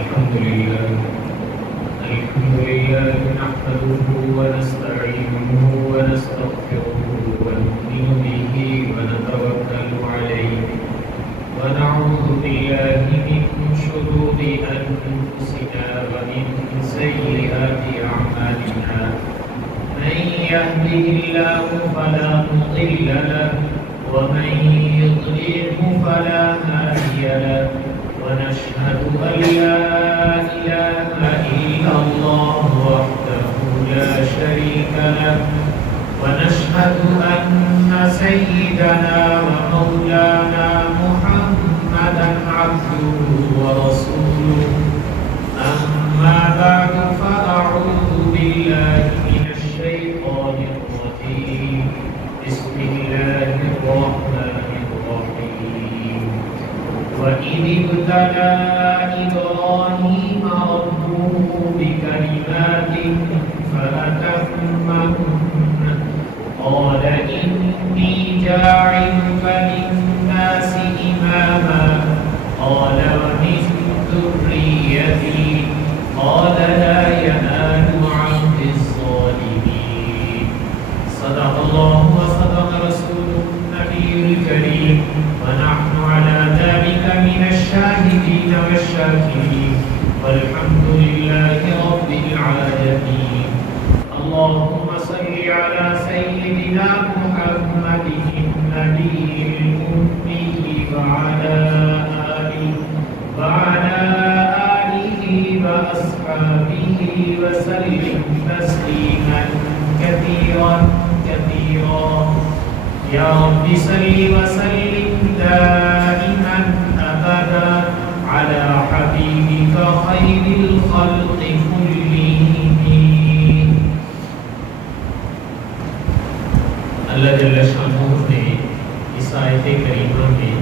الحمد لله نحمده ونستعينه ونستغفره ونؤمن به ونتوكل عليه ونعوذ بالله من شرور أنفسنا ومن سيئات أعمالنا من يهده الله فلا مضل له ومن يضلله فلا هادي له ونشهد أن لا إله إلا الله وحده لا شريك له ونشهد أن سيدنا ومولانا محمدا عبده ورسوله أما بعد فأعوذ بالله من الشيطان الرجيم بسم الله الرحمن الرحيم وإذ ابتلى إبراهيم ربه بكلمات فأتمهن قال إني جاعلك للناس إماما قال ومن ذريتي قال لا ينال عهد الظالمين صدق الله وصدق رسوله النبي الكريم ونحن على ذلك من الشاهدين والشاكرين والحمد لله رب العالمين اللهم صل على سيدنا محمد النبي الأمي وعلى آله وأصحابه وسلم تسليما كثيرا كثيرا يا رب صل وسلم دائما أبدا على حبيبك خير الخلق كلهم اللہ جل شانہ نے اس آیت کریمہ میں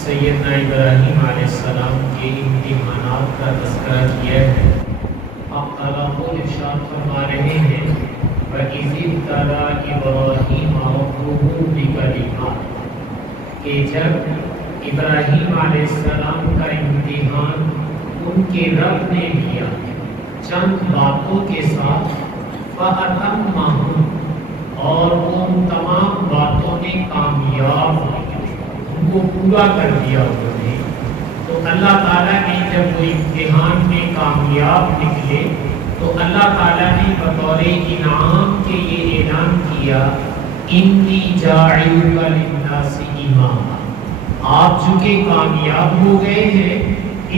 سیدنا ابراہیم علیہ السلام کے امتحانات کا تذکرہ کیا ہے۔ آپ تعالیٰ خود ارشاد فرما رہے ہیں وَإِذِ ابْتَلَىٰ إِبْرَاهِيمَ رَبُّهُ بِكَلِمَاتٍ کہ جب ابراہیم علیہ السلام کا امتحان ان کے رب نے لیا چند باتوں کے ساتھ فَأَتَمَّهُ اور وہ ان تمام باتوں میں کامیاب ان کو پورا کر دیا انہوں نے، تو اللہ تعالیٰ نے جب وہ امتحان میں کامیاب نکلے تو اللہ تعالیٰ نے بطور انعام کے یہ اعلان کیا انی جاعلک للناس اماما، آپ چونکہ کامیاب ہو گئے ہیں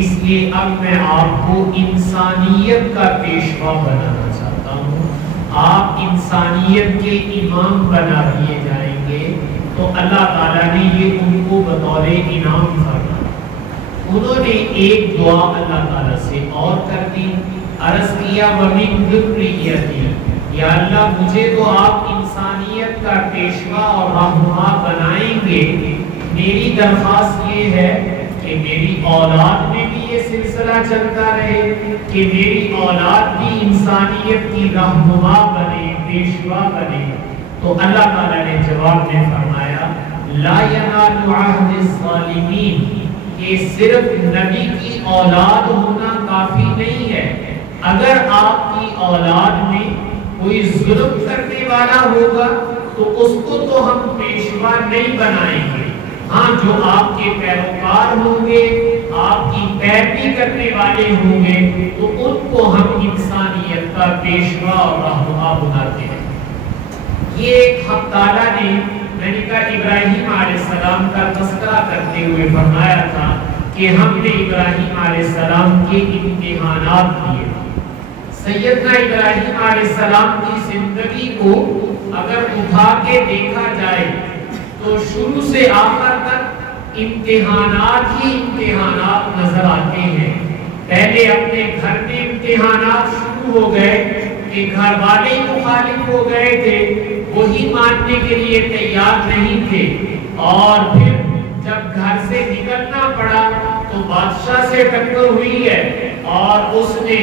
اس لیے اب میں آپ کو انسانیت کا پیشوا بنانا چاہتا ہوں، آپ انسانیت کے امام بنا دیے جائیں گے۔ تو اللہ تعالیٰ نے یہ ان کو بطور انعام فرمایا۔ انہوں نے ایک دعا اللہ تعالیٰ سے اور کر دی، عرض کیا وَمِن ذُرِّيَّتِي، یا اللہ مجھے تو آپ انسانیت کا پیشوا اور رہنما بنائیں گے، میری درخواست یہ ہے کہ میری اولاد میں بھی یہ سلسلہ چلتا رہے کہ میری اولاد بھی انسانیت کی رہنما بنے، پیشوا بنے۔ تو اللہ تعالیٰ نے جواب میں فرمایا لا ینال عہد الظالمین، کہ صرف نبی کی اولاد ہونا کافی نہیں ہے، اگر آپ کی اولاد میں کوئی ظلم کرنے والا ہوگا تو اس کو تو ہم پیشوا نہیں بنائیں گے، ہاں جو آپ کے پیروکار ہوں گے، آپ کی پیروی کرنے والے ہوں گے تو ان کو ہم انسانیت کا پیشوا اور رہنما بناتے ہیں۔ یہ ایک حق تعالیٰ نے میں نے کہا ابراہیم علیہ السلام کا تذکرہ کرتے ہوئے فرمایا تھا کہ ہم نے ابراہیم علیہ السلام کے امتحانات دیے۔ سیدنا ابراہیم علیہ السلام کی زندگی کو اگر اٹھا کے دیکھا جائے تو شروع سے آخر تک امتحانات ہی امتحانات نظر آتے ہیں۔ پہلے اپنے گھر میں امتحانات شروع ہو گئے کہ گھر والے مخالف ہو گئے تھے، وہی ماننے کے لیے تیار نہیں تھے، اور پھر جب گھر سے نکلنا پڑا تو بادشاہ سے ٹکر ہوئی ہے اور اس نے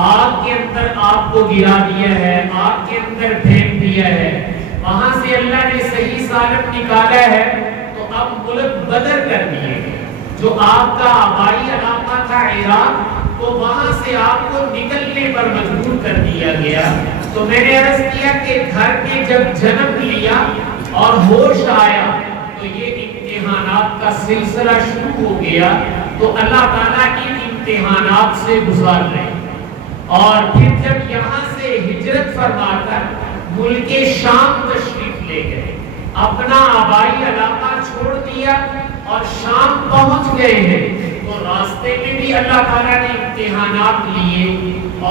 آگ کے اندر آپ کو گرا دیا ہے، آگ کے اندر پھینک دیا ہے، وہاں سے اللہ نے صحیح سالم نکالا ہے تو اب ملک بدر کر دیے۔ جو آپ کا آبائی علاقہ تھا عراق، تو وہاں سے آپ کو نکلنے پر مجبور کر دیا گیا. تو میں نے عرض کیا کہ گھر میں جب جنم لیا اور ہوش آیا تو یہ امتحانات کا سلسلہ شروع ہو گیا. تو اللہ تعالیٰ ان امتحانات سے گزار رہے اور پھر جب یہاں سے ہجرت فرما کر ملک شام تشریف لے گئے, اپنا آبائی علاقہ چھوڑ دیا اور شام پہنچ گئے ہیں, تو راستے میں بھی اللہ تعالیٰ نے امتحانات لیے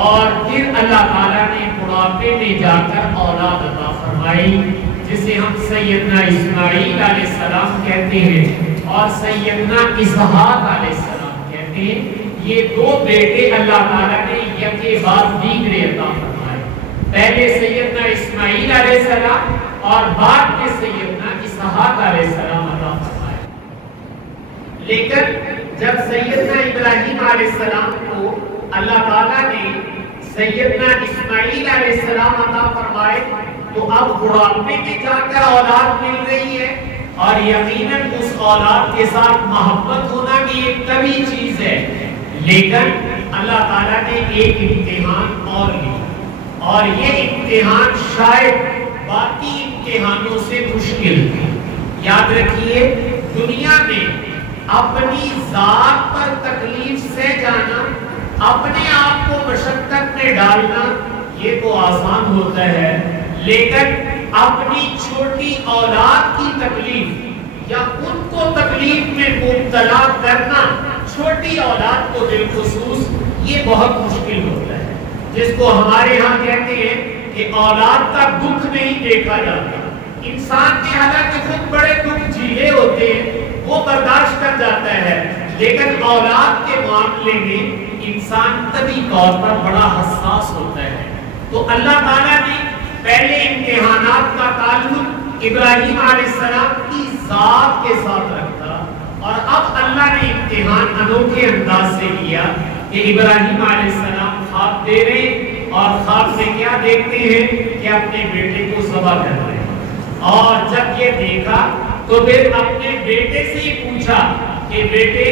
اور پھر اللہ تعالیٰ نے بڑھاپے میں جا کر اولاد عطا فرمائی, جسے ہم سیدنا اسماعیل علیہ السلام کہتے ہیں اور سیدنا اسحاق علیہ السلام کہتے ہیں. یہ دو بیٹے اللہ تعالیٰ نے یکے بعد دیگرے عطا فرمائے, پہلے سیدنا اسماعیل علیہ السلام اور بعد میں سیدنا اسحاق علیہ السلام عطا فرمائے. لیکن جب سیدنا ابراہیم علیہ السلام کو اللہ تعالیٰ نے سیدنا اسماعیل علیہ السلام عطا فرمائے تو اب بڑھاپے میں جا کر اولاد مل رہی ہے, اور یقیناً اس اولاد کے ساتھ محبت ہونا بھی ایک طبیعی چیز ہے. لیکن اللہ تعالیٰ نے ایک امتحان اور لیا, اور یہ امتحان شاید باقی امتحانوں سے مشکل تھا. یاد رکھیے, دنیا میں اپنی ذات پر تکلیف سے جانا, اپنے آپ کو مشقت میں ڈالنا, یہ تو آسان ہوتا ہے, لیکن اپنی چھوٹی اولاد کی تکلیف یا ان کو تکلیف میں مبتلا کرنا, چھوٹی اولاد کو بالخصوص, یہ بہت مشکل ہوتا ہے. جس کو ہمارے ہاں کہتے ہیں کہ اولاد کا دکھ نہیں دیکھا جاتا. انسان کے حالانکہ خود بڑے دکھ جھیلے ہوتے ہیں, وہ برداشت کر جاتا ہے, لیکن اولاد کے معاملے میں انسان طبی طور پر بڑا حساس ہوتا ہے. تو اللہ تعالیٰ نے پہلے امتحانات کا تعلق ابراہیم علیہ السلام کی ذات کے ساتھ رکھا, اور اب اللہ نے امتحان انوکھے انداز سے لیا کہ ابراہیم علیہ السلام خواب دے رہے, اور خواب میں کیا دیکھتے ہیں کہ اپنے بیٹے کو ذبح کر رہے ہیں. اور جب یہ دیکھا تو پھر اپنے بیٹے سے ہی پوچھا کہ بیٹے,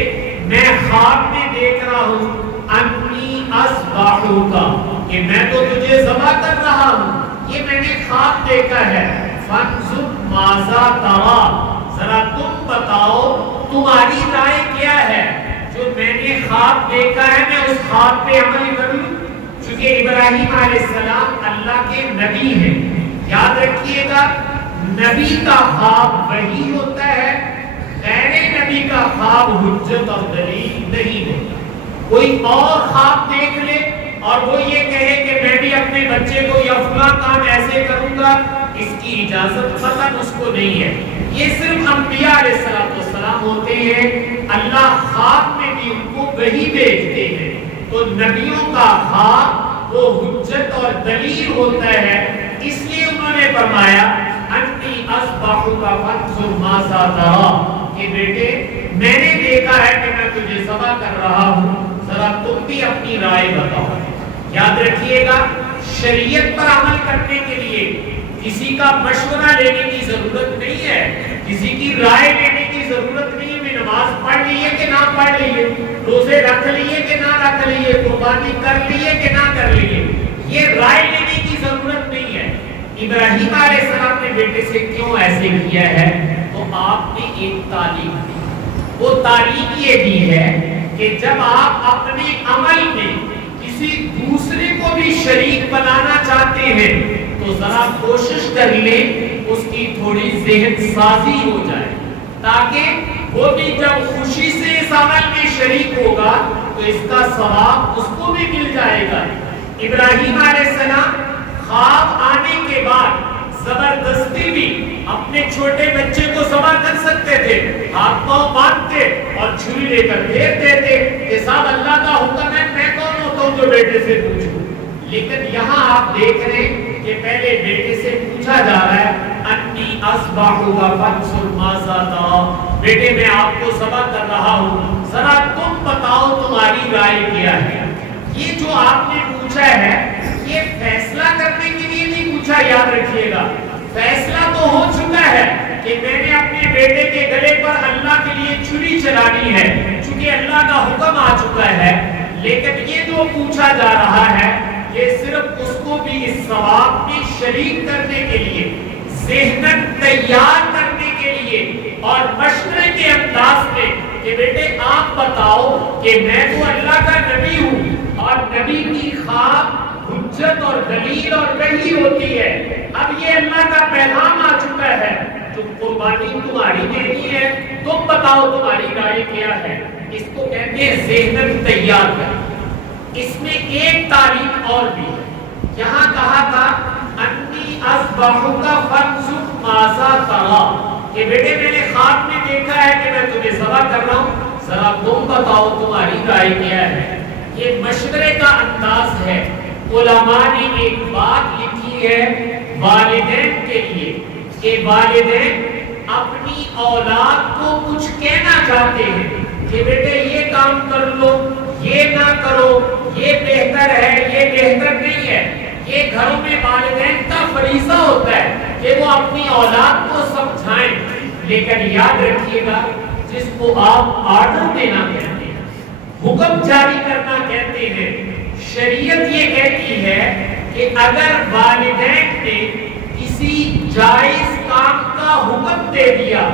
میں خواب میں دیکھ رہا ہوں انی اذبحک, کہ میں تو تجھے ذبح کر رہا ہوں, یہ میں نے خواب دیکھا ہے. فانظر ماذا تری, ذرا تم بتاؤ تمہاری رائے کیا ہے, جو میں نے خواب دیکھا ہے میں اس خواب پہ عمل کروں. چونکہ ابراہیم علیہ السلام اللہ کے نبی ہیں. یاد رکھیے گا, نبی کا خواب وحی ہوتا ہے, غیر نبی کا خواب حجت اور دلیل نہیں ہوتا. کوئی اور خواب دیکھ لے اور وہ یہ کہے کہ میں بھی اپنے بچے کو یا فلاں کام ایسے کروں گا, اس کی اجازت قطعاً اس کو نہیں ہے. یہ صرف انبیاء علیہ السلام ہوتے ہیں, اللہ خواب میں بھی ان کو وحی بھیجتے ہیں. تو نبیوں کا خواب وہ حجت اور دلیل ہوتا ہے. اس لیے انہوں نے فرمایا انی اذبحک فانظر ماذا تری, کہ بیٹے میں نے دیکھا ہے کہ میں تجھے ذبح کر رہا ہوں, ذرا تم بھی اپنی رائے بتاؤ. یاد رکھیے گا, شریعت پر عمل کرنے کے لیے کسی کا مشورہ لینے کی ضرورت نہیں ہے, کسی کی رائے لینے کی ضرورت نہیں ہے. نماز پڑھ لیے کہ نہ پڑھ لیے, روزے رکھ لیے کہ نہ رکھ لیے, قربانی کر لیے کہ نہ کر لیے, یہ رائے لینے کی ضرورت نہیں ہے. ابراہیم علیہ السلام نے بیٹے سے کیوں ایسے کیا ہے, تو آپ نے ایک تعلیم دی. وہ تعلیم یہ دی ہے کہ جب آپ اپنے عمل میں کسی دوسرے کو بھی شریک بنانا چاہتے ہیں تو ذرا کوشش کر لیں اس کی تھوڑی ذہن سازی ہو جائے, تاکہ وہ بھی جب خوشی سے اس عمل میں شریک ہوگا تو اس کا ثواب اس کو بھی مل جائے گا. ابراہیم علیہ السلام خواب آنے کے بعد زبردستی بھی اپنے چھوٹے بچے کو ذبح کر سکتے تھے, ہاتھ پاؤں باندھتے اور چھری لے کر پھیر دیتے کہ صاحب اللہ کا حکم ہے, میں کون ہوتا ہوں جو بیٹے سے پوچھوں. لیکن یہاں آپ دیکھ رہے ہیں کہ پہلے بیٹے سے پوچھا جا رہا ہے انی اذبحک فانظر ماذا تری, بیٹے میں آپ کو ذبح کر رہا ہوں, ذرا تم بتاؤ تمہاری رائے کیا ہے. یہ جو آپ نے پوچھا ہے یہ فیصلہ کرنے کے لیے نہیں پوچھا, یاد رکھیے گا. فیصلہ تو ہو چکا ہے کہ میں نے اپنے بیٹے کے گلے پر اللہ کے لیے چھری چلانی ہے, چونکہ اللہ کا حکم آ چکا ہے. لیکن یہ جو پوچھا جا رہا ہے یہ صرف اس کو بھی اس ثواب میں شریک کرنے کے لیے، ذہناً تیار کرنے کے لیے اور مشورے کے انداز میں کہ بیٹے آپ بتاؤ کہ میں تو اللہ کا نبی ہوں اور نبی کی خواب حجت اور دلیل اور وحی ہوتی ہے، اب یہ اللہ کا پیغام آ چکا ہے، جو قربانی تمہاری دینی ہے تم بتاؤ تمہاری رائے کیا ہے۔ اس کو کہتے ہیں ذہناً تیار کرنا۔ اس میں ایک تعریف اور بھی ہے، یہاں کہا تھا انی اصبحک فانظر ماذا تری، کہ بیٹے میں نے خواب میں دیکھا ہے کہ میں تمہیں ذبح کر رہا ہوں، ذرا تم بتاؤ تمہاری رائے کیا ہے۔ یہ مشورے کا انداز ہے۔ علماء نے ایک بات لکھی ہے والدین کے لیے کہ والدین اپنی اولاد کو کچھ کہنا چاہتے ہیں کہ بیٹے یہ کام کر لو، یہ نہ کرو، یہ بہتر ہے، یہ بہتر نہیں ہے۔ یہ گھروں میں والدین کا فریضہ ہوتا ہے کہ وہ اپنی اولاد کو سمجھائیں، لیکن یاد رکھیے گا جس کو آپ آرڈر دینا کہتے ہیں، حکم جاری کرنا کہتے ہیں، شریعت یہ کہتی ہے کہ اگر والدین نے کسی جائز کام کا حکم دے دیا،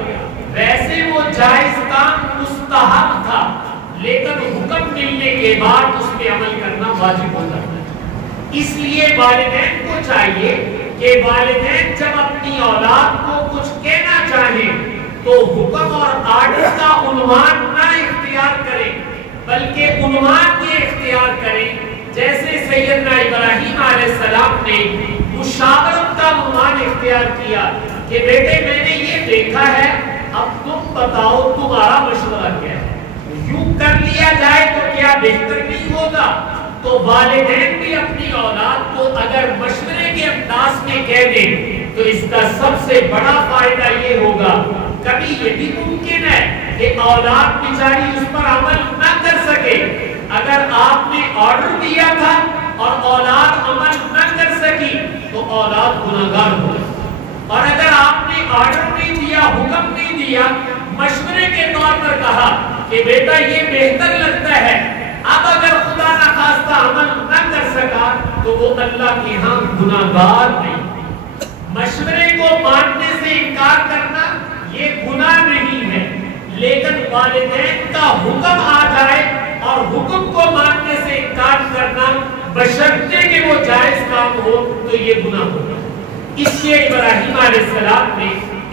ویسے وہ جائز کام مستحب تھا لیکن حکم ملنے کے بعد اس پہ عمل کرنا واجب ہو جاتا ہے۔ اس لیے والدین کو چاہیے کہ والدین جب اپنی اولاد کو کچھ کہنا چاہیں تو حکم اور آرڈر کا عنوان نہ اختیار کریں بلکہ عنوان یہ اختیار کریں جیسے سیدنا ابراہیم علیہ السلام نے مشاورت کا عنوان اختیار کیا کہ بیٹے میں نے یہ دیکھا ہے، اب تم بتاؤ تمہارا مشورہ کیا ہے۔ یوں کر لیا جائے تو کیا بہتر نہیں ہوگا؟ تو والدین بھی اپنی اولاد کو اگر مشورے کے انداز میں کہہ دیں تو اس کا سب سے بڑا فائدہ یہ ہوگا، کبھی یہ بھی ممکن ہے کہ اولاد بیچاری اس پر عمل نہ کر سکے۔ اگر آپ نے آرڈر دیا تھا اور اولاد عمل نہ کر سکی تو اولاد گناہگار ہو گئی، اور اگر آپ نے آرڈر نہیں دیا، حکم نہیں دیا، مشورے کے طور پر کہا کہ بیٹا یہ بہتر لگتا ہے، اب اگر خدا نخواستہ عمل نہ کر سکا تو وہ اللہ کے ہاں گناہگار نہیں۔ مشورے کو ماننے سے انکار کرنا یہ گناہ نہیں ہے، لیکن والدین کا حکم آ جائے اور حکم کو ماننے سے انکار کرنا بشرطے کہ وہ جائز کام ہو تو یہ گناہ ہوگا۔ اس لیے ابراہیم علیہ السلام نے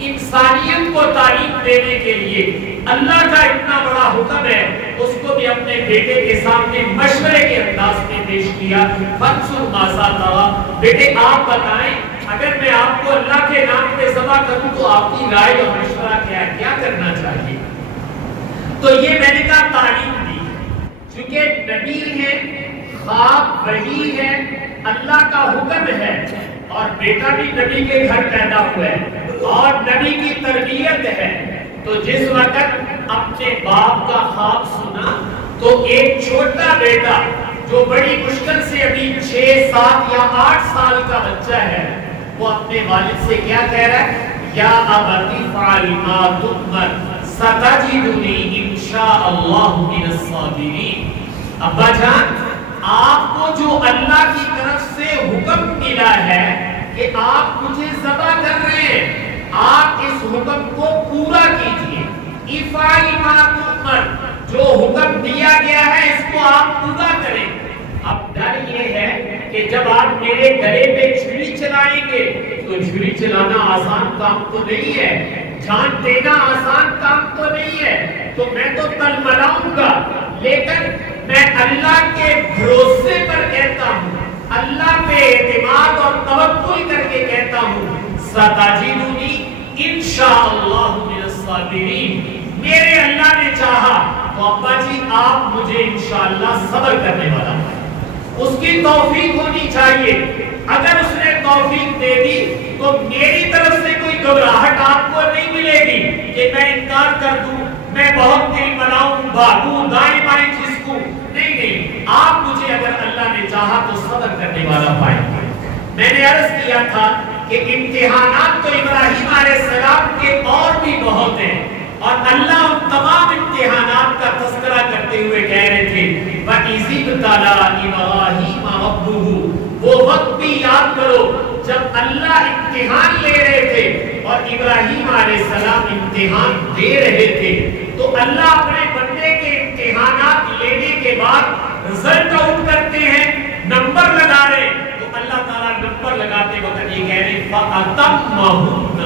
انسانیت کو تعلیم دینے کے لیے اللہ کا اتنا بڑا حکم ہے اس کو بھی اپنے بیٹے کے سامنے مشورے کے انداز میں پیش کیا۔ فانظر ماذا تری، بیٹے آپ بتائیں اگر میں آپ کو اللہ کے نام پہ ذبح کروں تو آپ کی رائے اور مشورہ کیا ہے، کیا کرنا چاہیے؟ تو یہ میں نے کہا تعلیم دی، چونکہ نبی ہے، خواب وحی ہے، اللہ کا حکم ہے، اور بیٹا بھی نبی کے گھر پیدا ہوا ہے اور نبی کی تربیت ہے، تو جس وقت اپنے باپ کا خواب سنا تو ایک چھوٹا بیٹا جو بڑی مشکل سے ابھی 6، 7 یا 8 سال کا بچہ ہے، وہ اپنے والد سے کیا کہہ رہا ہے؟ یا ابت افعل ما تؤمر ستجدنی انشاء اللہ من الصابرین۔ ابا جان آپ کو جو اللہ کی طرف سے حکم ملا ہے کہ آپ مجھے ذبح کر رہے ہیں، آپ اس حکم کو پورا کیجئے۔ افعل ما تؤمر، جو حکم دیا گیا ہے اس کو آپ پورا کریں۔ اب ڈر یہ ہے کہ جب آپ میرے گلے پہ چھری چلائیں گے تو چھری چلانا آسان کام تو نہیں ہے، جان دینا آسان کام تو نہیں ہے، تو میں تو تلملاؤں گا، لیکن میں اللہ کے بھروسے پر کہتا ہوں، اللہ پہ اعتماد اور توکل کر کے کہتا ہوں، ستجدنی انشاءاللہ من الصابرین، میرے اللہ نے چاہا تو ابا جی آپ مجھے انشاءاللہ صبر کرنے والا ہے۔ اس کی توفیق ہونی چاہیے، اگر اس نے توفیق دے دی تو میری طرف سے کوئی گھبراہٹ آپ کو نہیں ملے گی کہ میں انکار کر دوں، میں بہت دل بناؤں، بھاگوں دائیں بائیں کھسکوں، نہیں، آپ مجھے اگر اللہ نے چاہا تو صبر کرنے والا پائیں گے۔ میں نے عرض کیا تھا کہ امتحانات تو ابراہیم علیہ السلام کے اور بھی بہت ہیں، اور اللہ ان تمام امتحانات کا تذکرہ کرتے ہوئے کہہ رہے تھے وَإِذِ ابْتَلَىٰ إِبْرَاهِيمَ رَبُّهُ، وہ وقت بھی یاد کرو جب اللہ امتحان لے رہے تھے اور ابراہیم علیہ السلام امتحان دے رہے تھے، تو اللہ اپنے بندے کے امتحانات لینے کے بعد رزلٹ آؤٹ کرتے ہیں، نمبر لگا رہے، تو اللہ تعالیٰ نمبر لگاتے وقت یہ کہہ رہے فَأَتَمَّهُنَّ،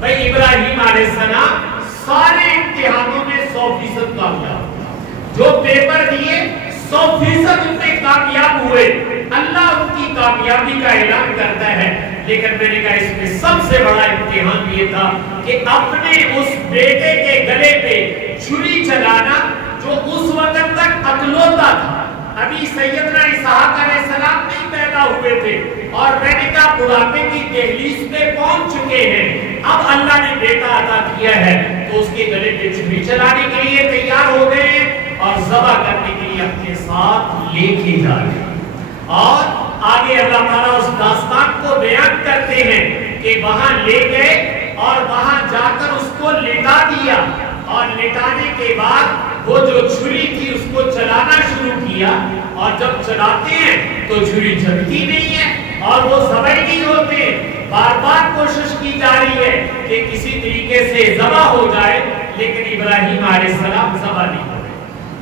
بھئی ابراہیم علیہ السلام سارے امتحانوں میں 100% کامیاب، جو پیپر دیے 100% ان میں کامیاب ہوئے، اللہ ان کی کامیابی کا اعلان کرتا ہے۔ لیکن میں نے کہا اس میں سب سے بڑا امتحان یہ تھا کہ اپنے اس بیٹے کے گلے پہ چھری چلانا جو اس وقت تک اکلوتا تھا، ابھی سیدنا اسحاق علیہ السلام نہیں پیدا ہوئے تھے اور میں نے کہا بڑھاپے کی دہلیز پہ پہنچ چکے ہیں، اب اللہ نے بیٹا عطا کیا ہے تو اس کے گلے پہ چھری چلانے کے لیے تیار ہو گئے ہیں اور ذبح کرنے کے لیے اپنے ساتھ لے کے جا رہے ہیں۔ اور آگے اللہ تعالیٰ اس داستان کو بیان کرتے ہیں کہ وہاں لے گئے اور وہاں جا کر اس کو لٹا دیا، اور لٹانے کے بعد وہ جو چھری تھی اس کو چلانا شروع کیا، اور جب چلاتے ہیں تو چھری چلتی نہیں ہے اور وہ ذبح نہیں ہوتے، بار بار کوشش کی جا رہی ہے کہ کسی طریقے سے ذبح ہو جائے، لیکن ابراہیم علیہ السلام ذبح نہیں ہو رہے۔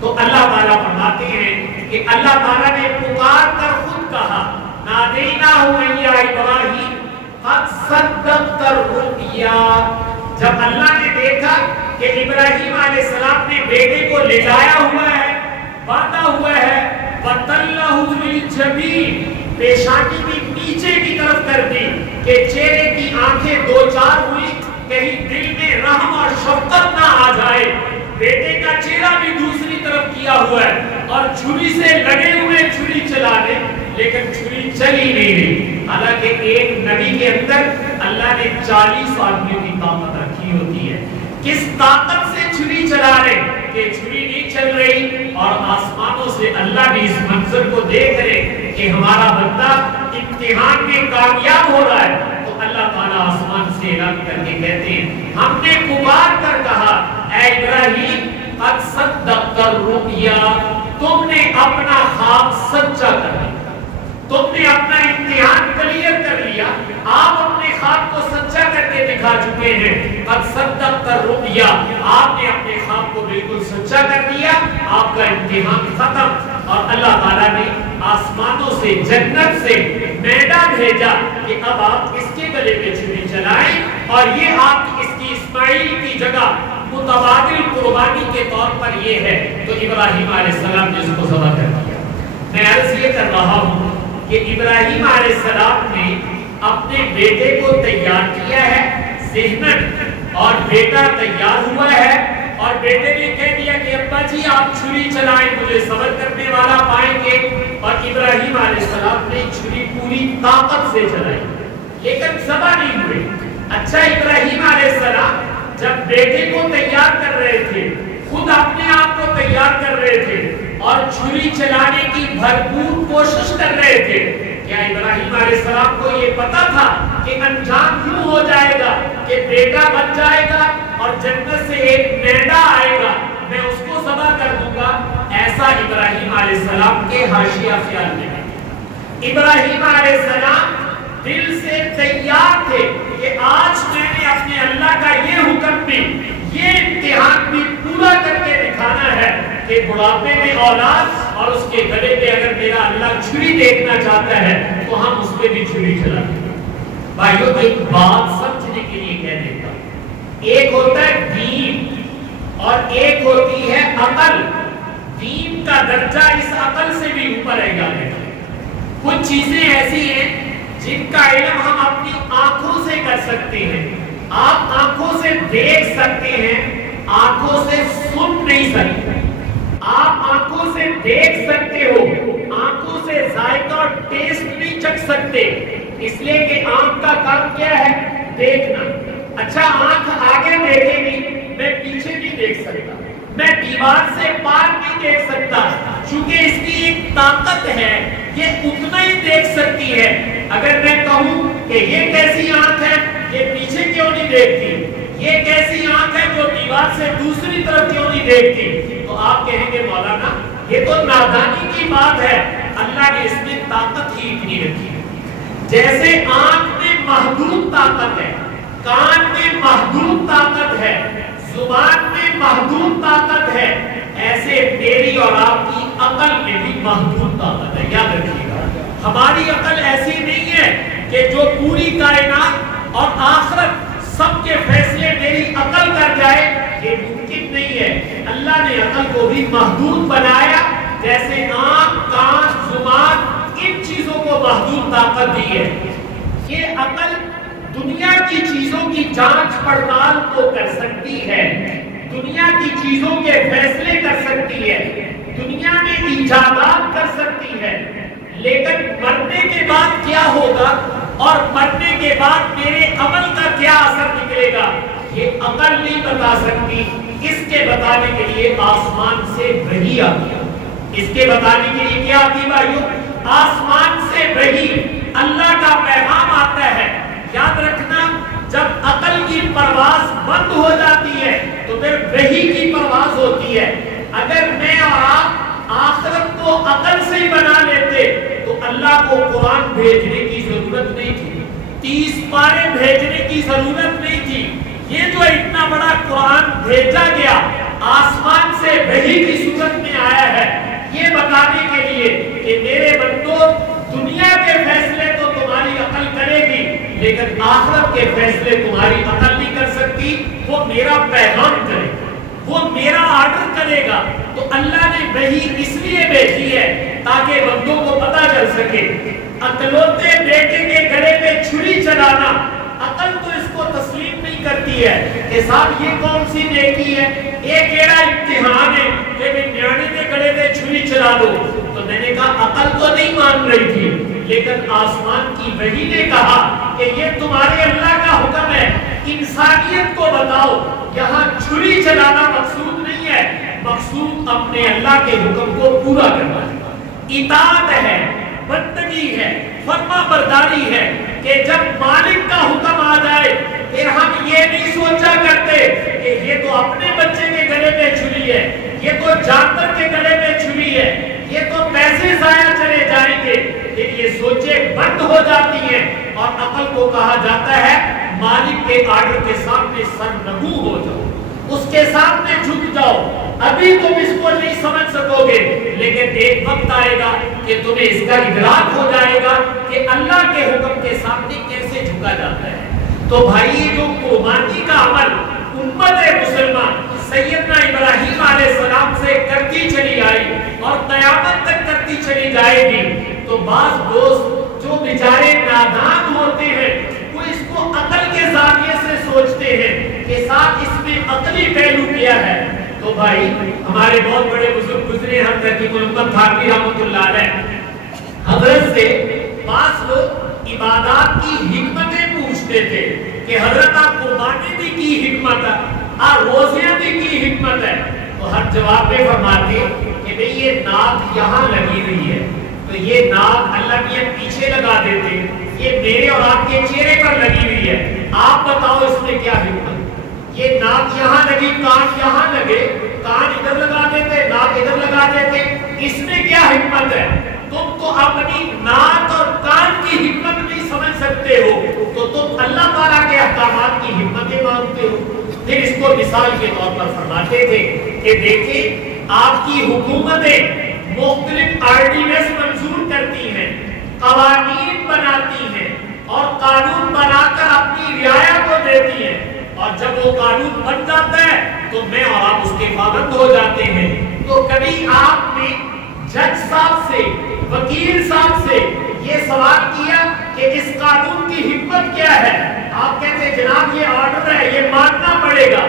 تو اللہ تعالیٰ فرماتے ہیں کہ اللہ تعالیٰ نے پکار کر خود کہا نادیناہ یا ابراہیم قد صدقت الرؤیا، جب اللہ نے دیکھا کہ ابراہیم علیہ السلام نے بیٹے کو لٹایا ہوا ہے، باندھا ہوا ہے، وَتَلَّهُ لِلْجَبِينِ، پیشانی بھی نیچے کی طرف کر دی کہ چہرے کی آنکھیں دو چار ہوئی، کہیں دل میں رحم اور شفقت نہ آ جائے، بیٹے کا چہرہ بھی دوسری طرف کیا ہوا ہے اور چھری سے لگے ہوئے چھری چلانے، لیکن چھری چلی نہیں رہی، حالانکہ ایک نبی کے اندر اللہ نے 40 آدمیوں کی طاقت رکھی ہوتی ہے، کس طاقت سے چھری چلا رہے کہ چھری نہیں چل رہی، اور آسمانوں سے اللہ بھی اس منظر کو دیکھ رہے کہ ہمارا بندہ امتحان میں کامیاب ہو رہا ہے، تو اللہ تعالیٰ آسمان سے اعلان کر کے کہتے ہیں ہم نے پکار کر کہا اے ابراہیم قد صدقت الرؤیا، تم نے اپنا خواب سچا کر لیا، تم نے اپنا امتحان کلیئر کر لیا، آپ اپنے خواب کو سچا کر کے دکھا چکے ہیں، قد صدقت الرؤیا، آپ نے اپنے خواب کو بالکل سچا کر دیا، آپ کا امتحان ختم۔ اور اللہ تعالیٰ نے آسمانوں سے جنت سے میدہ بھیجا کہ اب آپ اس کے گلے پہ چھری چلائیں، اور یہ آپ اس کی اسماعیل کی جگہ متبادل قربانی کے طور پر یہ ہے، تو ابراہیم علیہ السلام نے اس کو ذبح کر دیا۔ میں عرض یہ کر رہا ہوں کہ ابراہیم علیہ السلام نے اپنے بیٹے کو تیار کیا ہے ذہناً، اور بیٹا تیار ہوا ہے، اور بیٹے نے کہہ دیا کہ ابا جی آپ چھری چلائیں، مجھے صبر کرنے والا پائیں گے، اور ابراہیم علیہ السلام نے چھری پوری طاقت سے چلائی، لیکن ذبح نہیں ہوئے۔ اچھا ابراہیم علیہ السلام جب بیٹے کو تیار کر رہے تھے، خود اپنے آپ کو تیار کر رہے تھے اور چھری چلانے کی بھرپور کوشش کر رہے تھے، کیا ابراہیم علیہ السلام کو یہ پتا تھا کہ انجام کیوں ہو جائے گا، کہ بیٹا بن جائے گا اور جنت سے ایک میدہ آئے گا، میں اس کو ذبح کر دوں گا؟ ایسا ابراہیم علیہ السلام کے حاشیہ خیال میں نہیں۔ ابراہیم علیہ السلام دل سے تیار تھے کہ آج میں نے اپنے اللہ کا یہ حکم بھی، یہ امتحان بھی پورا کر کے دکھانا ہے کہ بڑھاپے میں اولاد اور اس کے گلے پہ اگر میرا اللہ چھری دیکھنا چاہتا ہے تو ہم اس پہ بھی چھری چلا دیں۔ بھائیو ایک بات سمجھنے کے لیے کہہ دیتا ہوں، ایک ہوتا ہے دین اور ایک ہوتی ہے عقل۔ دین کا درجہ اس عقل سے بھی اوپر ہے گا۔ کچھ چیزیں ایسی ہیں جن کا علم ہم اپنی آنکھوں سے کر سکتے ہیں، آپ آنکھوں سے دیکھ سکتے ہیں، آنکھوں سے سن نہیں سکتے۔ آپ آنکھوں سے دیکھ سکتے ہو، آنکھوں سے ذائقہ اور ٹیسٹ نہیں چکھ سکتے، اس لیے کہ آنکھ کا کام کیا ہے؟ دیکھنا۔ اچھا آنکھ آگے دیکھے گی، میں پیچھے نہیں دیکھ سکتا، میں دیوار سے پار نہیں دیکھ سکتا، چونکہ اس کی ایک طاقت ہے، یہ اتنا ہی دیکھ سکتی ہے۔ اگر میں کہوں کہ یہ کیسی آنکھ ہے، یہ پیچھے کیوں نہیں دیکھتی، یہ کیسی آنکھ ہے جو دیوار سے دوسری طرف کیوں نہیں دیکھتی؟ تو آپ کہیں گے مولانا یہ تو نادانی کی بات ہے، اللہ نے اس میں طاقت ہی اتنی رکھی ہے۔ جیسے آنکھ میں محدود طاقت ہے، کان میں محدود طاقت ہے، زبان میں محدود طاقت ہے، ایسے میری اور آپ کی عقل میں بھی محدود طاقت ہے۔ یاد رکھیے گا، ہماری عقل ایسی نہیں ہے کہ جو پوری کائنات اور آخرت سب کے فیصلے میری عقل کر جائے، یہ ممکن نہیں ہے۔ اللہ نے عقل کو بھی محدود بنایا، جیسے آنکھ، کان، زبان، ان چیزوں کو محدود طاقت دی ہے۔ یہ عقل دنیا کی چیزوں کی جانچ پڑتال تو کر سکتی ہے، دنیا کی چیزوں کے فیصلے کر سکتی ہے، دنیا میں ایجادات کر سکتی ہے، لیکن مرنے کے بعد کیا ہوگا اور مرنے کے بعد میرے عمل کا کیا اثر نکلے گا، یہ عقل نہیں بتا سکتی۔ اس کے بتانے کے لیے آسمان سے وحی آتی ہے، اس کے بتانے کے لیے کیا آتی بھائیو؟ آسمان سے وحی، اللہ کا پیغام آتا ہے۔ یاد رکھنا، جب عقل کی پرواز بند ہو جاتی ہے تو پھر وحی کی پرواز ہوتی ہے۔ اگر میں اور آپ آخرت کو عقل سے بنا لیتے تو اللہ کو قرآن بھیجنے کی ضرورت نہیں تھی، 30 پارے بھیجنے کی ضرورت نہیں تھی۔ یہ جو اتنا بڑا قرآن بھیجا گیا آسمان سے وحی کی صورت میں آیا ہے، یہ بتانے کے لیے کہ میرے بندو، دنیا کے فیصلے تو تمہاری عقل کرے گی، لیکن آخرت کے فیصلے تمہاری عقل نہیں کر سکتی، وہ میرا پیغام کرے گا، وہ میرا آرڈر کرے گا۔ تو اللہ نے وحی اس لیے بھیجی ہے تاکہ بندوں کو پتہ چل سکے۔ اکلوتے بیٹے کے گلے پہ چھری چلانا، عقل تو اس کو تسلیم نہیں کرتی ہے کہ صاحب یہ کون سی نیکی ہے، ایک ایڑا امتحان ہے کہ میں نیانے کے گلے پہ چھری چلا دو۔ تو میں نے کہا عقل تو نہیں مان رہی تھی، لیکن آسمان کی وحی نے کہا کہ یہ تمہارے اللہ کا حکم ہے، انسانیت کو بتاؤ۔ یہاں چھری چلانا مقصود نہیں ہے، مقصود اپنے اللہ کے حکم کو پورا کرنا ہے، اطاعت ہے، بندگی ہے، فرما برداری ہے کہ جب مالک کا حکم آ جائے پھر ہم یہ نہیں سوچا کرتے کہ یہ تو اپنے بچے کے گلے پہ چھری ہے، یہ تو جانور کے گلے پہ چھری ہے، یہ تو پیسے ضائع چلے جائیں گے۔ پھر یہ سوچیں بند ہو جاتی ہیں اور عقل کو کہا جاتا ہے مالک کے آرڈر کے سامنے سرنگو ہو جاؤ، اس کے سامنے جھک جاؤ۔ ابھی تم اس کو نہیں سمجھ سکو گے، لیکن ایک وقت آئے گا کہ تمہیں اس کا ادراک ہو جائے گا کہ اللہ کے حکم کے سامنے کیسے جھکا جاتا ہے۔ تو بھائی، جو قربانی کا عمل امت مسلمان سیدنا ابراہیم علیہ السلام سے کرتی چلی آئی اور قیامت تک کرتی چلی جائے گی، تو بعض دوست جو بیچارے نادان ہوتے ہیں وہ اس کو عقل کے زاویے سے سوچتے ہیں کہ ساتھ اس میں عقلی پہلو کیا ہے۔ تو بھائی، ہمارے بہت بڑے بزرگ گزرے ہم تحقیق محمد تھانوی رحمۃ اللہ علیہ، حضرت سے بعض لوگ عبادات کی حکمتیں پوچھتے تھے کہ حضرت آپ قربانی بھی کی حکمت ہے اور روزیاں بھی کی حکمت ہے، تو ہر جواب میں فرماتے کہ بھئی یہ ناک یہاں لگی ہوئی ہے تو یہ ناک اللہ میاں پیچھے لگا دیتے، یہ میرے اور آپ کے چہرے پر لگی ہوئی ہے، آپ بتاؤ اس میں کیا حکمت؟ یہ ناک یہاں لگی، کان یہاں لگے، کان ادھر لگا دیتے، ناک ادھر لگا دیتے، اس میں کیا حکمت ہے؟ تم تو اپنی ناک اور کان کی حکمت نہیں سمجھ سکتے ہو تو تم اللہ تعالیٰ کے احکامات کی حکمتیں مانتے ہو۔ پھر اس کو مثال کے طور پر فرماتے تھے کہ دیکھیں، آپ کی حکومتیں مختلف آرڈیننس منظور کرتی ہیں، قوانین بناتی ہیں اور قانون بنا کر اپنی رعایا کو دیتی ہیں، اور جب وہ قانون بن جاتا ہے تو میں اور آپ اس کے پابند ہو جاتے ہیں۔ تو کبھی آپ نے جج صاحب سے، وکیل صاحب سے یہ سوال کیا کہ اس قانون کی حکمت کیا ہے؟ آپ کہتے ہیں جناب یہ آرڈر ہے، یہ ماننا پڑے گا۔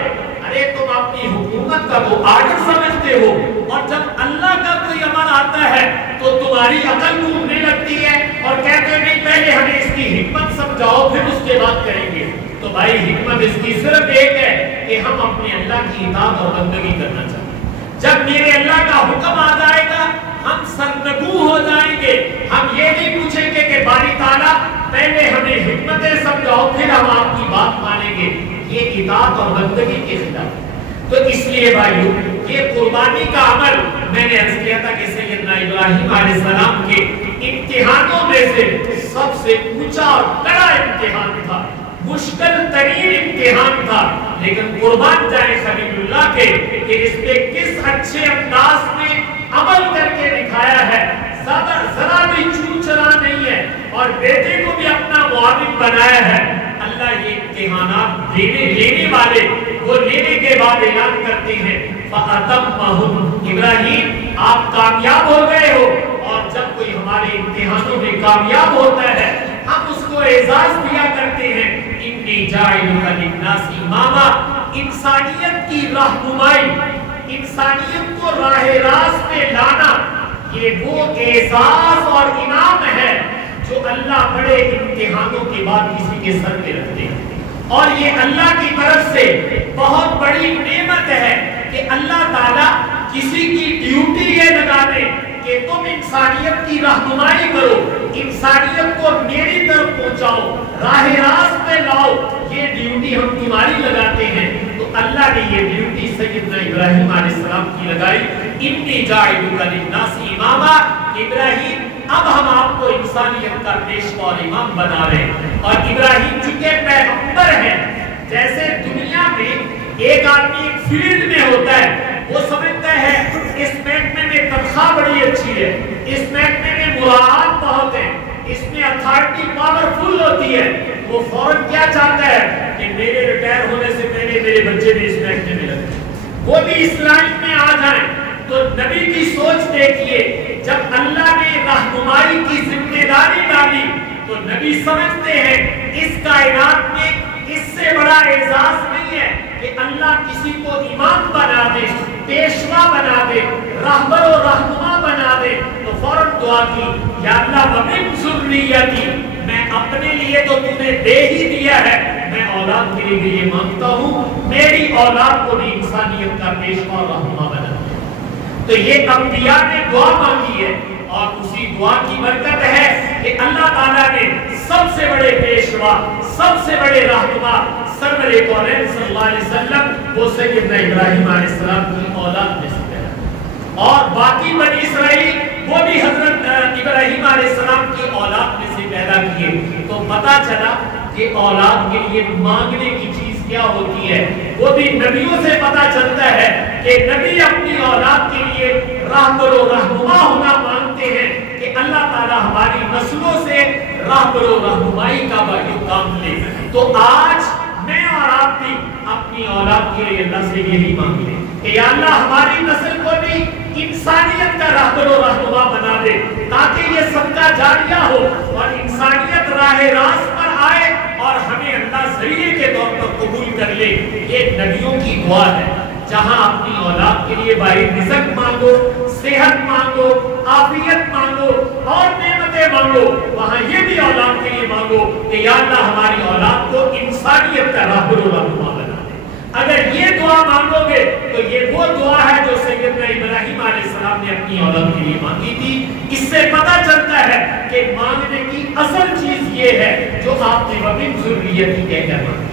ارے تم اپنی حکومت کا وہ آرڈر سمجھتے ہو، اور جب اللہ کا کوئی امر آتا ہے تو تمہاری عقل ڈوبنے لگتی ہے اور کہتے ہیں نہیں پہلے ہمیں اس کی حکمت سمجھاؤ پھر اس کے بعد کریں گے۔ تو بھائی، حکمت اس کی صرف ایک ہے کہ ہم اپنے اللہ کی اطاعت اور بندگی کرنا چاہتے ہیں۔ جب میرے اللہ کا حکم آ جائے گا ہم سرنگو ہو جائیں گے، ہم یہ نہیں پوچھیں گے کہ باری تعالیٰ پہلے ہمیں حکمتیں سمجھاؤ پھر ہم آپ کی بات مانیں گے۔ یہ اطاعت اور بندگی کے خلاف ہے۔ تو اس لیے بھائیو یہ قربانی کا عمل میں نے عرض کیا تھا کہ سیدنا ابراہیم علیہ السلام کے امتحانوں میں سے سب سے اونچا اور کڑا امتحان تھا، مشکل ترین امتحان تھا، لیکن قربان جائے خلیل اللہ کے کہ اس پہ کس اچھے انداز میں عمل کر کے دکھایا ہے، ذرا بھی چوچرا نہیں ہے اور بیٹے کو بھی اپنا معاون بنایا ہے۔ اللہ یہ امتحانات لینے والے وہ لینے کے بعد اعلان کرتے ہیں فَأَتَمَّهُمْ، ابراہیم آپ کامیاب ہو گئے ہو، اور جب کوئی ہمارے امتحانوں میں کامیاب ہوتا ہے ہم اس کو اعزاز دیا کرتے ہیں اِنِّي جَاعِلُكَ لِلنَّاسِ إِمَامًا، انسانیت کی رہنمائی، انسانیت کو راہ راست پہ لانا، یہ وہ اعزاز اور انعام ہے جو اللہ بڑے امتحانوں کے بعد کسی کے سر پہ رکھتے ہیں، اور یہ اللہ کی طرف سے بہت بڑی نعمت ہے کہ اللہ تعالیٰ کسی کی ڈیوٹی یہ لگا دے کہ تم انسانیت کی رہنمائی کرو، انسانیت کو میری طرف پہنچاؤ، راہ راست پہ لاؤ، یہ ڈیوٹی ہم تمہاری لگاتے ہیں۔ تو اللہ نے یہ ڈیوٹی سیدنا ابراہیم علیہ السلام کی لگائی، اِنِّي جَاعِلُكَ لِلنَّاسِ إِمَامًا، ابراہیم اب ہم آپ کو انسانیت کا پیشوا اور امام بنا رہے ہیں۔ اور ابراہیم چونکہ پیغمبر ہیں، جیسے دنیا میں ایک آدمی ایک فیلڈ میں ہوتا ہے وہ سمجھتا ہے اس محکمے میں تنخواہ بڑی اچھی ہے، اس محکمے میں مراعات بہت ہے، اس میں اتھارٹی پاورفل ہوتی ہے، وہ فوراً کیا چاہتا ہے کہ میرے ریٹائر ہونے سے پہلے میرے بچے بھی اس محکمے میں لگے، وہ بھی اس لائن میں آ جائیں۔ تو نبی کی سوچ دیکھیے، جب اللہ نے رہنمائی کی ذمہ داری ڈالی تو نبی سمجھتے ہیں اس کائنات میں اس سے بڑا اعزاز نہیں ہے کہ اللہ کسی کو امام بنا دے، پیشوا بنا دے، رہبر و رہنما بنا دے۔ تو فوراً دعا کی، یا اللہ وَمِن ذُرِّيَّتِي، میں اپنے لیے تو تم نے دے ہی دیا ہے، میں اولاد کے لیے بھی یہ مانگتا ہوں میری اولاد کو بھی انسانیت کا پیشوا اور رہنما بنا دے۔ تو یہ انبیاء نے دعا مانگی ہے، اور اسی دعا کی برکت ہے کہ اللہ تعالیٰ نے سب سے بڑے پیشوا، سب سے بڑے رہنما سرور کونین صلی اللہ علیہ وسلم وہ سیدنا ابراہیم علیہ السلام کی اولاد میں سے پیدا، اور باقی بنی اسرائیل وہ بھی حضرت ابراہیم علیہ السلام کی اولاد میں سے پیدا کیے۔ تو پتا چلا کہ اولاد کے لیے مانگنے کی چیز کیا ہوتی ہے، وہ بھی نبیوں سے پتا چلتا ہے کہ نبی اپنی اولاد کے لیے رہبر و رہنما ہونا مانگتے ہیں کہ اللہ تعالیٰ ہماری نسلوں سے رہبر و رہنمائی کا کام لے۔ تو آج میں اور آپ بھی اپنی اولاد کے لیے اللہ سے یہی مانگ لیں کہ یا اللہ ہماری نسل کو بھی انسانیت کا رہبر و رہنما بنا دے، تاکہ یہ صدقہ جاریہ ہو اور انسانیت راہ راست پر آئے اور ہمیں اللہ ذریعے کے طور پر قبول کر لے۔ یہ نبیوں کی دعا ہے، جہاں اپنی اولاد کے لیے بھائی رزق مانگو، صحت مانگو، عافیت مانگو اور نعمتیں مانگو، وہاں یہ بھی اولاد کے لیے مانگو کہ یا اللہ ہماری اولاد کو انسانیت کا رہبر و رہنما بنا دے۔ اگر یہ دعا مانگو گے تو یہ وہ دعا ہے جو سیدنا ابراہیم علیہ السلام نے اپنی اولاد کے لیے مانگی تھی۔ اس سے پتہ چلتا ہے کہ مانگنے کی اصل چیز یہ ہے جو آپ نے وَمِن ذُرِّيَّتِي کہہ کر مانگی۔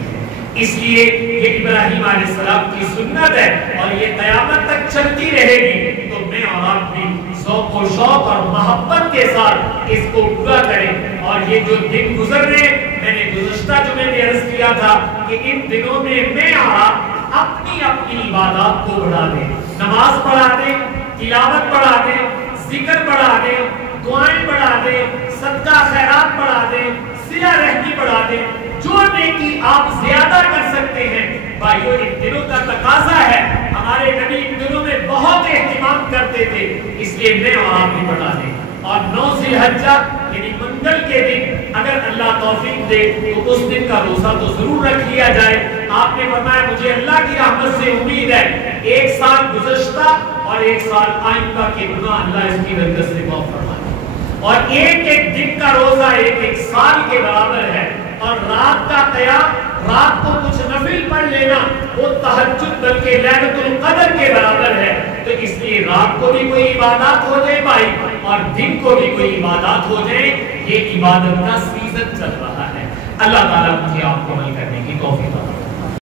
اس لیے یہ ابراہیم علیہ السلام کی سنت ہے اور یہ قیامت تک چلتی رہے گی۔ تو میں اور آپ بھی ذوق و شوق اور محبت کے ساتھ اس کو پورا کریں۔ اور یہ جو دن گزر رہے، میں نے گزشتہ جمعے میں عرض کیا تھا کہ ان دنوں میں میں اور آپ اپنی اپنی عبادات کو بڑھا دیں، نماز پڑھا دیں، تلاوت پڑھا دیں، ذکر بڑھا دیں، دعائیں بڑھا دیں، صدقہ خیرات بڑھا دیں، صلہ رحمی بڑھا دیں، جو نیکی آپ زیادہ کر سکتے ہیں۔ بھائیو ان دنوں کا تقاضا ہے، ہمارے نبی ان دنوں میں بہت اہتمام کرتے تھے، اس لیے میں اور آپ بھی بڑھا دیں۔ اور 9 ذی الحجہ یعنی منگل کے دن اگر اللہ توفیق دے تو اس دن کا روزہ تو ضرور رکھ لیا جائے۔ آپ نے فرمایا مجھے اللہ کی رحمت سے امید ہے، ایک سال گزشتہ اور ایک سال آئندہ کے گناہ اللہ اس کی برکت سے معاف فرما دے، اور ایک ایک دن کا روزہ ایک ایک سال کے برابر ہے۔ اور رات کا قیام، رات کو کچھ نفل پڑھ لینا، وہ تہجد بلکہ لیلۃ القدر کے برابر ہے۔ تو اس لیے رات کو بھی کوئی عبادات ہو جائے بھائی اور دن کو بھی کوئی عبادات ہو جائے، یہ عبادت کا سیزن چل رہا ہے۔ اللہ تعالیٰ مجھے آپ کو عمل کرنے کی توفیق